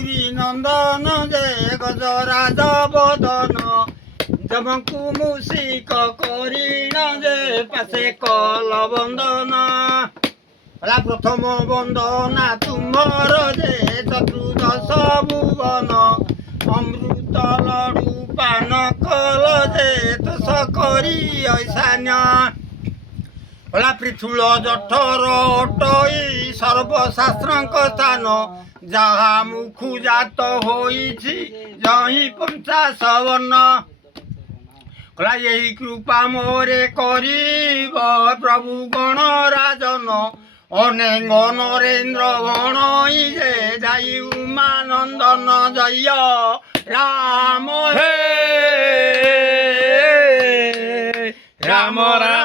পুরী নন্দন যে গজরাজ বদন যমকু মুসিক করিণ যে পাশে কল বন্দন প্রথম বন্দনা তুমর যে চতুর্দশ ভুবন অমৃত লড়ু পান কল যে তোষ করি ঐশান্য পৃথুଳ ଜଠର ଅଟଇ ସର୍ବଶାସ୍ତ୍ରଙ୍କ ସ୍ଥାନ ଯାହା ମୁଖୁ ଜାତ ହୋଇଛି ଯହିଁ ପଞ୍ଚାଶବର୍ଣ୍ଣ ଏହି କୃପା ମୋରେ କରିବ ପ୍ରଭୁ ଗଣରାଜନ ଅନେକ ନରେନ୍ଦ୍ର ଭଣଇ ଯେ ଯାଇ ଉମାନନ୍ଦନ ଜୟ ରାମ ହେ ରାମ ରାମ